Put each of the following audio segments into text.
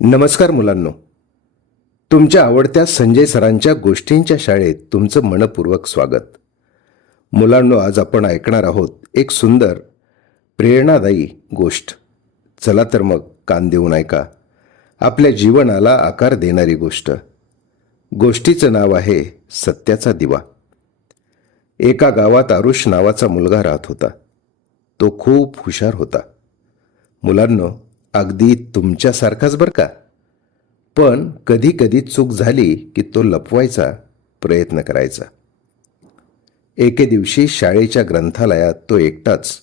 नमस्कार मुलांनो, तुमच्या आवडत्या संजय सरांच्या गोष्टींच्या शाळेत तुमचं मनपूर्वक स्वागत. मुलांनो, आज आपण ऐकणार आहोत एक सुंदर प्रेरणादायी गोष्ट. चला तर मग कान देऊन ऐका. आपल्या जीवनाला आकार देणारी गोष्ट. गोष्टीचं नाव आहे सत्याचा दिवा. एका गावात आरुष नावाचा मुलगा राहत होता. तो खूप हुशार होता. मुलांनो, अगदी तुमच्यासारखाच बरं का. पण कधी कधी चूक झाली की तो लपवायचा प्रयत्न करायचा. एके दिवशी शाळेच्या ग्रंथालयात तो एकटाच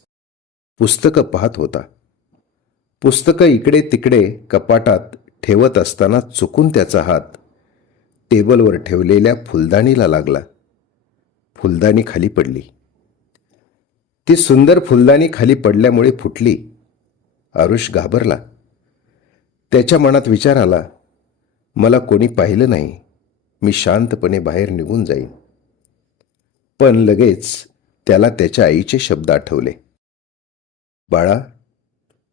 पुस्तकं पाहत होता. पुस्तकं इकडे तिकडे कपाटात ठेवत असताना चुकून त्याचा हात टेबलवर ठेवलेल्या फुलदाणीला लागला. फुलदाणी खाली पडली. ती सुंदर फुलदाणी खाली पडल्यामुळे फुटली. आरुष घाबरला. त्याच्या मनात विचार आला, मला कोणी पाहिलं नाही, मी शांतपणे बाहेर निघून जाईन. पण लगेच त्याला त्याच्या आईचे शब्द आठवले, बाळा,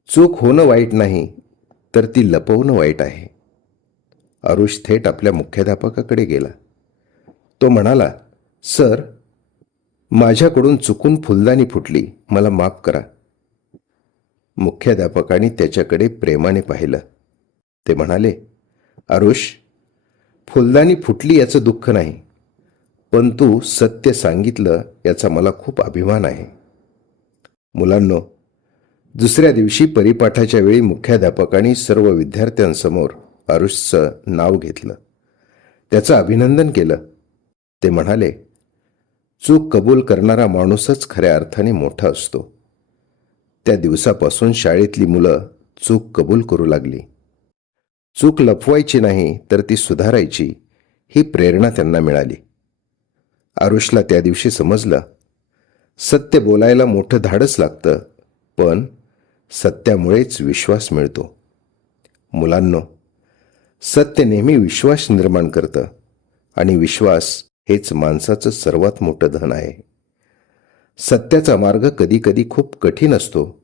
चूक होणं वाईट नाही, तर ती लपवणं वाईट आहे. आरुष थेट आपल्या मुख्याध्यापकाकडे गेला. तो म्हणाला, सर, माझ्याकडून चुकून फुलदाणी फुटली, मला माफ करा. मुख्याध्यापकाने त्याच्याकडे प्रेमाने पाहिलं. ते म्हणाले, आरुष, फुलदाणी फुटली याचं दुःख नाही, पण तू सत्य सांगितलं याचा मला खूप अभिमान आहे. मुलांनो, दुसऱ्या दिवशी परिपाठाच्या वेळी मुख्याध्यापकाने सर्व विद्यार्थ्यांसमोर आरुषचं नाव घेतलं. त्याचं अभिनंदन केलं. ते म्हणाले, चूक कबूल करणारा माणूसच खऱ्या अर्थाने मोठा असतो. त्या दिवसापासून शाळेतली मुलं चूक कबूल करू लागली. चूक लपवायची नाही, तर ती सुधारायची, ही प्रेरणा त्यांना मिळाली. आरुषला त्या दिवशी समजलं, सत्य बोलायला मोठं धाडस लागतं, पण सत्यामुळेच विश्वास मिळतो. मुलांनो, सत्य नेहमी विश्वास निर्माण करतं आणि विश्वास हेच माणसाचं सर्वात मोठं धन आहे. सत्याचा मार्ग कधी कधी खूप कठीण असतो,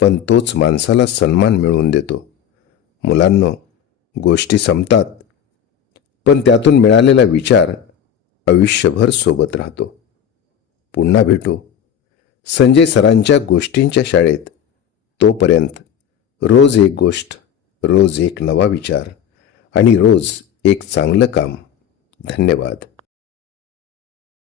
पण तोच माणसाला सन्मान मिळवून देतो. मुलांनो, गोष्टी संपतात, पण त्यातून मिळालेला विचार आयुष्यभर सोबत राहतो. पुन्हा भेटू संजय सरांच्या गोष्टींच्या शाळेत. तोपर्यंत रोज एक गोष्ट, रोज एक नवा विचार आणि रोज एक चांगलं काम. धन्यवाद.